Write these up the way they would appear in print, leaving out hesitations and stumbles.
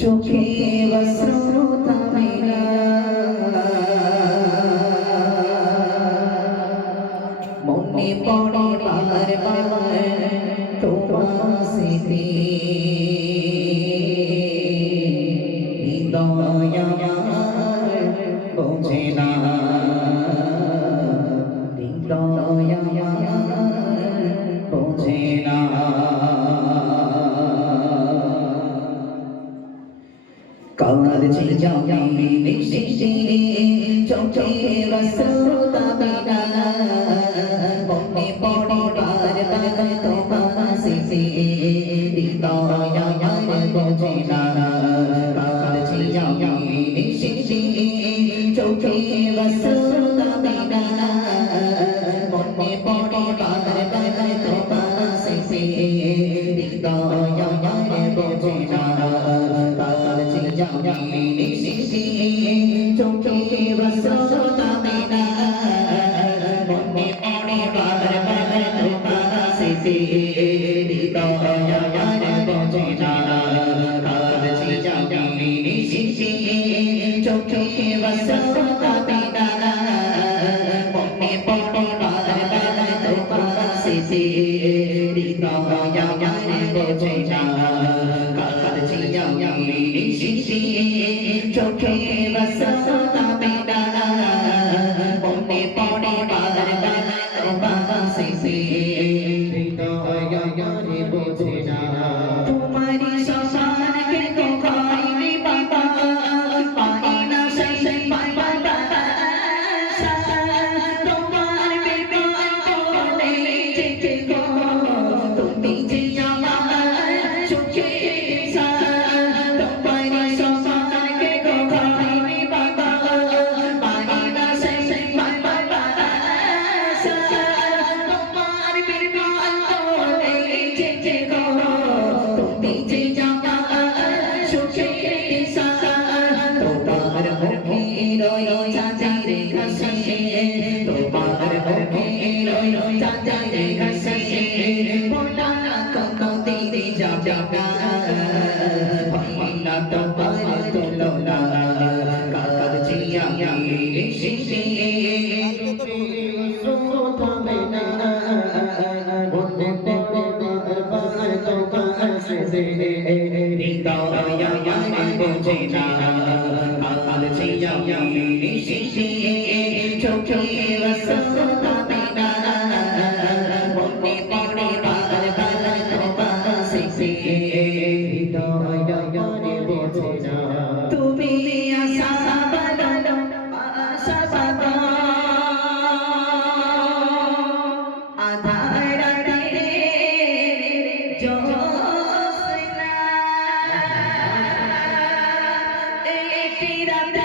চোখে বসরতা মেরা মনে পড়ে বার বার তোমার স্মৃতি হৃদয় আমার বোঝে না হৃদয় আমার বোঝে না কাঁদছি জানি নিশিরে চোখে বসরতা মেরা মনে পড়ে বার বার তোমার স্মৃতি হৃদয় আমার বোঝে না কাঁদছি জানি নিশিরে চোখে বসরতা মেরা মনে পড়ে বার বার তোমার স্মৃতি হৃদয় আমার বোঝে না জানি নিশি চোখে বসরতা মেরা মনে পড়ে বার বার তোমার স্মৃতি হৃদয় আমার বোঝে না কাঁদছি জানি নিশি চোখে বসরতা মেরা মনে পড়ে বার বার তোমার স্মৃতি হৃদয় আমার বোঝে না কাঁদছি জানি নিশি চোখে বসরতা মেরা মনে পড়ে বার বার তোমার স্মৃতি হৃদয় আমার বোঝে না তোমারি সমান কে কোখাইনি বাবা পাই না সেই বাবা তোমার বিকার কোনে যেতে গো তুমি যে আমার চোখে চোখে বসরতা মেরা মনে পড়ে বার বার তোমার স্মৃতি হৃদয় আমার বোঝে না তুমি আশা বাঁধানো আশা বাঁধা আধার রাতে জ্যোৎস্না একটি রাতে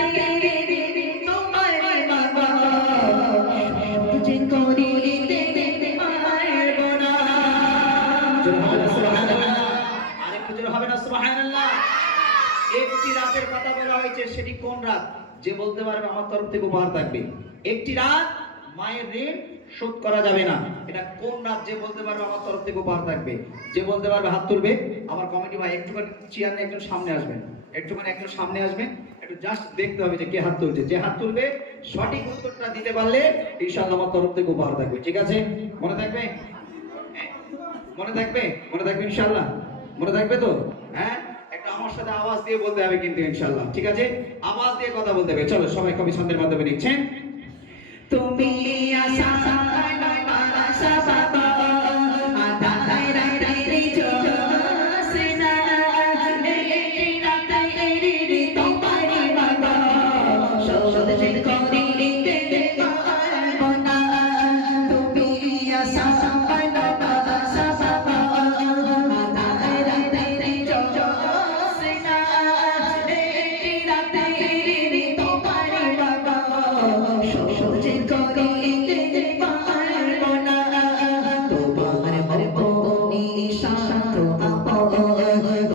একটি রাতের কথা বলা হয়েছে, সেটি কোন রাত? যে বলতে পারবে আমার তরফ থেকে উপহার থাকবে। একটি রাত মায়ের ঋণ শোধ করা যাবে না, এটা কোন রাত? যে বলতে পারবে আমার তরফ থেকে উপহার থাকবে। যে বলতে পারবে হাত তুলবে। আমার কমিটি ভাই একটুখানি চেয়ার নিয়ে একজন সামনে আসবেন, একটুখানি একজন সামনে আসবেন, একটু জাস্ট দেখতে হবে যে কে হাত তুলছে। যে হাত তুলবে সঠিক উত্তরটা দিতে পারলে ইনশাআল্লাহ আমার তরফ থেকে উপহার থাকবে। ঠিক আছে? মনে থাকবে? মনে থাকবে? মনে থাকবে ইনশাআল্লাহ? মনে থাকবে তো? হ্যাঁ, একটু আমার সাথে আওয়াজ দিয়ে বলতে হবে কিন্তু ইনশাআল্লাহ। ঠিক আছে? আওয়াজ দিয়ে কথা বলতে হবে। চলো সবাই কবি ছন্দের মাধ্যমে লিখছেন। তুমি আশা